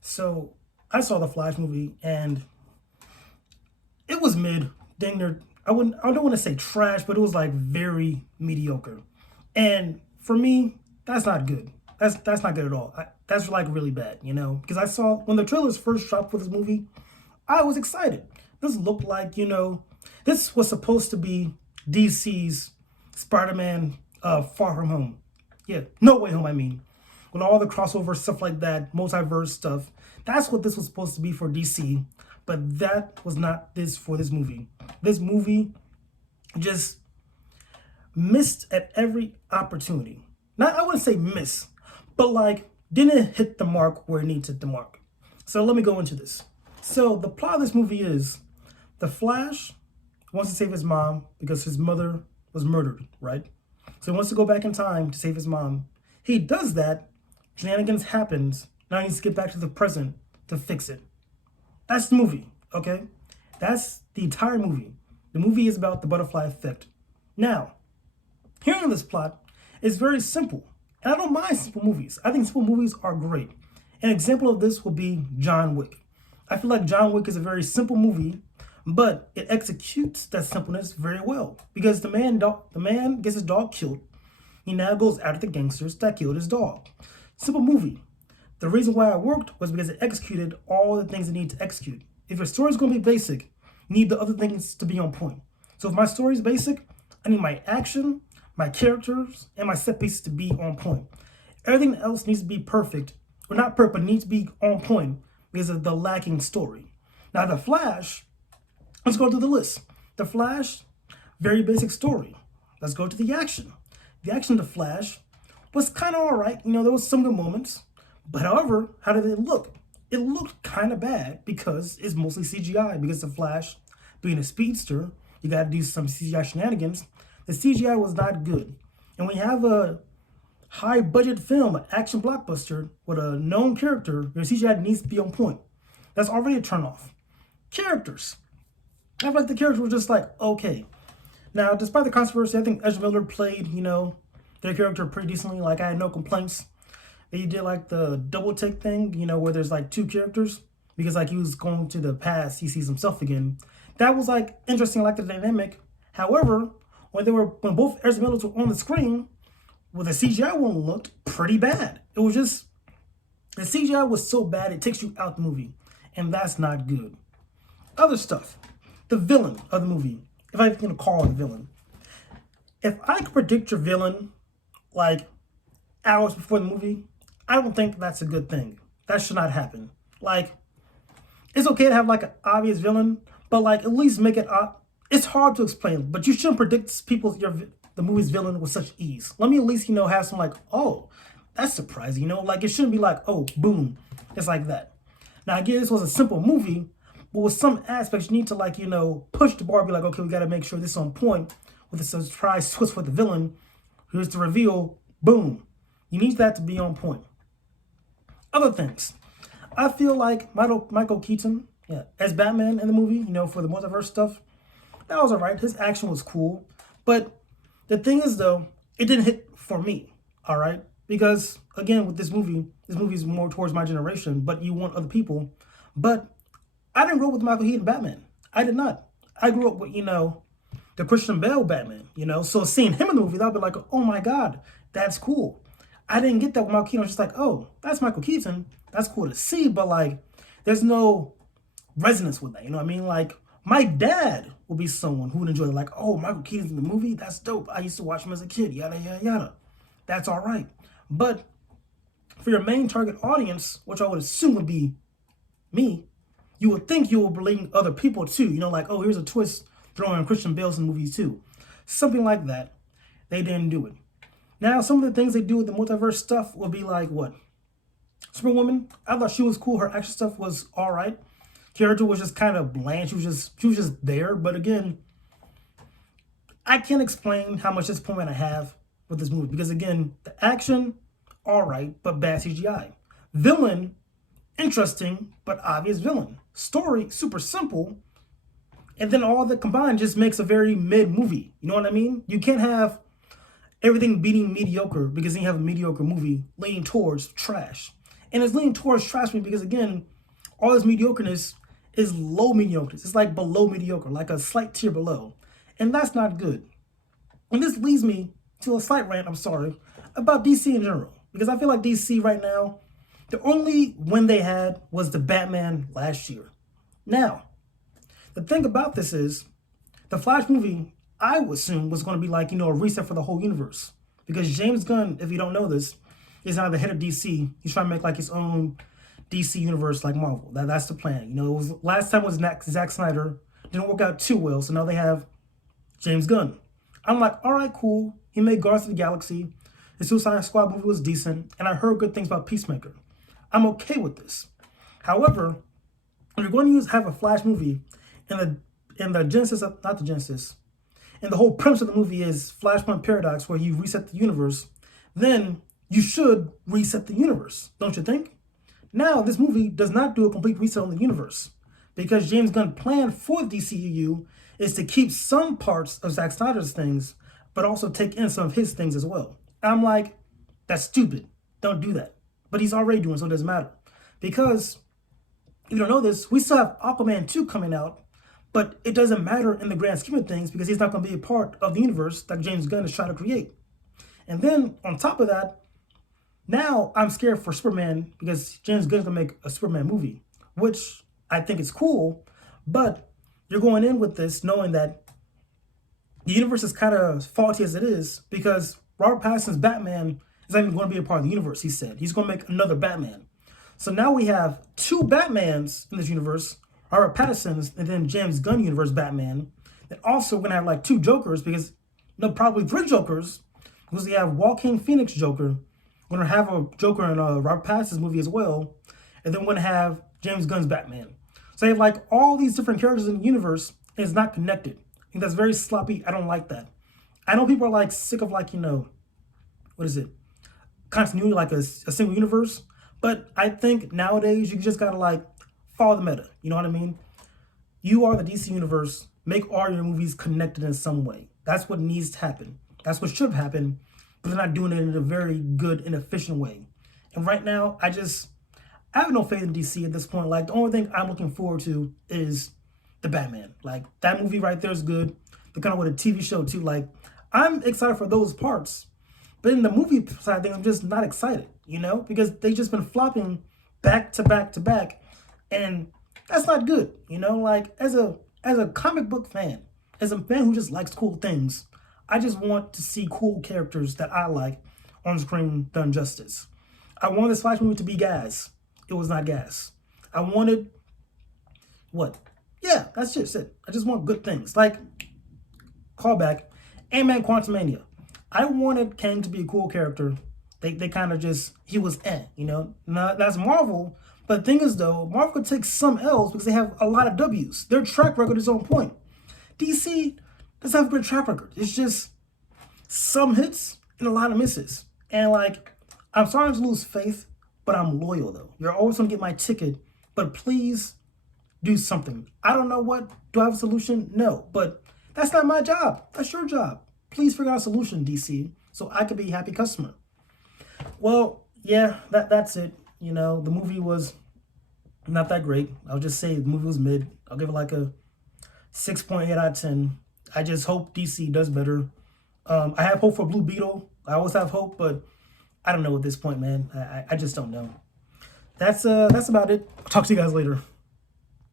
So I saw the Flash movie and it was mid. Dang near, I don't want to say trash, but it was like very mediocre. And for me, that's not good. That's not good at all. That's like really bad, because I saw when the trailers first dropped for this movie, I was excited. This looked like, this was supposed to be DC's Spider-Man Far From Home. Yeah, No Way Home, I mean. With all the crossover stuff like that, multiverse stuff. That's what this was supposed to be for DC. But that was not this for this movie. This movie just missed at every opportunity. Not, I wouldn't say miss, but like didn't hit the mark where it needs to hit the mark. So let me go into this. So the plot of this movie is the Flash wants to save his mom because his mother was murdered, right? So he wants to go back in time to save his mom. He does that, shenanigans happens, now he needs to get back to the present to fix it. That's the movie, okay? That's the entire movie. The movie is about the butterfly effect. Now, hearing this plot is very simple. And I don't mind simple movies. I think simple movies are great. An example of this will be John Wick. I feel like John Wick is a very simple movie, but it executes that simpleness very well. Because the man gets his dog killed. He now goes after the gangsters that killed his dog. Simple movie. The reason why it worked was because it executed all the things it needed to execute. If your story is going to be basic, you need the other things to be on point. So if my story is basic, I need my action, my characters, and my set pieces to be on point. Everything else needs to be perfect, or not perfect, but needs to be on point because of the lacking story. Now the Flash, let's go through the list. The Flash, very basic story. Let's go to the action. The action of the Flash was kind of all right. There was some good moments. But however, how did it look? It looked kind of bad because it's mostly CGI. Because the Flash, being a speedster, you got to do some CGI shenanigans. The CGI was not good. And when you have a high budget film, an action blockbuster with a known character, your CGI needs to be on point. That's already a turnoff. Characters. I feel like the characters were just like, okay. Now, despite the controversy, I think Ezra Miller played, their character pretty decently. Like, I had no complaints. They did like the double take thing, where there's like two characters because like he was going to the past, he sees himself again. That was like interesting, like the dynamic. However, when both Ezra Millers were on the screen, well, the CGI one looked pretty bad. It was just the CGI was so bad it takes you out the movie, and that's not good. Other stuff, the villain of the movie, if I'm gonna call it a villain. If I could predict your villain like hours before the movie, I don't think that's a good thing. That should not happen. Like, it's okay to have like an obvious villain, but like at least make it it's hard to explain, but you shouldn't predict the movie's villain with such ease. Let me at least, have some like, oh, that's surprising, like it shouldn't be like, oh, boom. It's like that. Now again, this was a simple movie, but with some aspects you need to like, push the bar, be like, okay, we gotta make sure this is on point with a surprise twist for the villain. Here's the reveal, boom. You need that to be on point. Other things. I feel like Michael Keaton, as Batman in the movie, for the multiverse stuff, that was alright. His action was cool. But the thing is, though, it didn't hit for me, alright? Because, again, with this movie is more towards my generation, but you want other people. But I didn't grow up with Michael Keaton Batman. I did not. I grew up with, the Christian Bale Batman, So seeing him in the movie, I'd be like, oh my God, that's cool. I didn't get that with Michael Keaton. I was just like, oh, that's Michael Keaton. That's cool to see, but like, there's no resonance with that. You know what I mean? Like, my dad will be someone who would enjoy it. Like, oh, Michael Keaton's in the movie? That's dope. I used to watch him as a kid. Yada, yada, yada. That's all right. But for your main target audience, which I would assume would be me, you would think you will bring other people too. Like, oh, here's a twist throwing Christian Bale's in movies too. Something like that. They didn't do it. Now, some of the things they do with the multiverse stuff will be like, what? Superwoman, I thought she was cool. Her action stuff was all right. Character was just kind of bland. She was just there. But again, I can't explain how much disappointment I have with this movie. Because again, the action, all right, but bad CGI. Villain, interesting, but obvious villain. Story, super simple. And then all that combined just makes a very mid movie. You know what I mean? You can't have everything beating mediocre because then you have a mediocre movie leaning towards trash. And it's leaning towards trash movie because, again, all this mediocreness is low mediocreness. It's like below mediocre, like a slight tier below. And that's not good. And this leads me to a slight rant, I'm sorry, about DC in general. Because I feel like DC right now, the only win they had was the Batman last year. Now, the thing about this is, the Flash movie, I would assume, was going to be like, a reset for the whole universe. Because James Gunn, if you don't know this, is now the head of DC. He's trying to make like his own DC universe like Marvel. That's the plan. Last time was Zack Snyder. Didn't work out too well, so now they have James Gunn. I'm like, all right, cool. He made Guardians of the Galaxy. The Suicide Squad movie was decent, and I heard good things about Peacemaker. I'm okay with this. However, if you're going to have a Flash movie, and the genesis of, not the genesis, and the whole premise of the movie is Flashpoint Paradox, where you reset the universe, then you should reset the universe, don't you think? Now, this movie does not do a complete reset on the universe, because James Gunn's plan for the DCEU is to keep some parts of Zack Snyder's things, but also take in some of his things as well. I'm like, that's stupid. Don't do that. But he's already doing, so it doesn't matter. Because, if you don't know this, we still have Aquaman 2 coming out, but it doesn't matter in the grand scheme of things because he's not going to be a part of the universe that James Gunn is trying to create. And then, on top of that, now I'm scared for Superman because James Gunn's going to make a Superman movie, which I think is cool, but you're going in with this knowing that the universe is kind of faulty as it is because Robert Pattinson's Batman is not even going to be a part of the universe, he said. He's going to make another Batman. So now we have two Batmans in this universe, Robert Pattinson's and then James Gunn universe Batman. And also we're going to have like two Jokers because, no, probably three Jokers because we have Joaquin Phoenix Joker. We're going to have a Joker in Robert Pattinson's movie as well. And then we're going to have James Gunn's Batman. So you have like all these different characters in the universe and it's not connected. I think that's very sloppy. I don't like that. I know people are like sick of like, what is it? Continuity, like a single universe. But I think nowadays you just got to like follow the meta. You know what I mean? You are the DC universe. Make all your movies connected in some way. That's what needs to happen. That's what should happen. But they're not doing it in a very good and efficient way. And right now, I have no faith in DC at this point. Like, the only thing I'm looking forward to is the Batman. Like, that movie right there is good. They're kind of with a TV show, too. Like, I'm excited for those parts. But in the movie side of things, I'm just not excited, because they've just been flopping back to back to back. And that's not good, Like, as a comic book fan, as a fan who just likes cool things, I just want to see cool characters that I like on screen done justice. I want this Flash movie to be gas. It was not gas. I wanted, what? Yeah, that's just it. I just want good things. Like, callback, Ant-Man Quantumania. I wanted Kang to be a cool character. They kind of just, he was Now, that's Marvel. But the thing is, though, Marvel could take some L's because they have a lot of W's. Their track record is on point. DC doesn't have a good track record. It's just some hits and a lot of misses. And, like, I'm starting to lose faith, but I'm loyal, though. You're always going to get my ticket, but please do something. I don't know what. Do I have a solution? No, but that's not my job. That's your job. Please figure out a solution, DC, so I could be a happy customer. Well, yeah, that's it. The movie was not that great. I'll just say the movie was mid. I'll give it like a 6.8 out of 10. I just hope DC does better. I have hope for Blue Beetle. I always have hope, but I don't know at this point, man. I just don't know. That's about it. I'll talk to you guys later.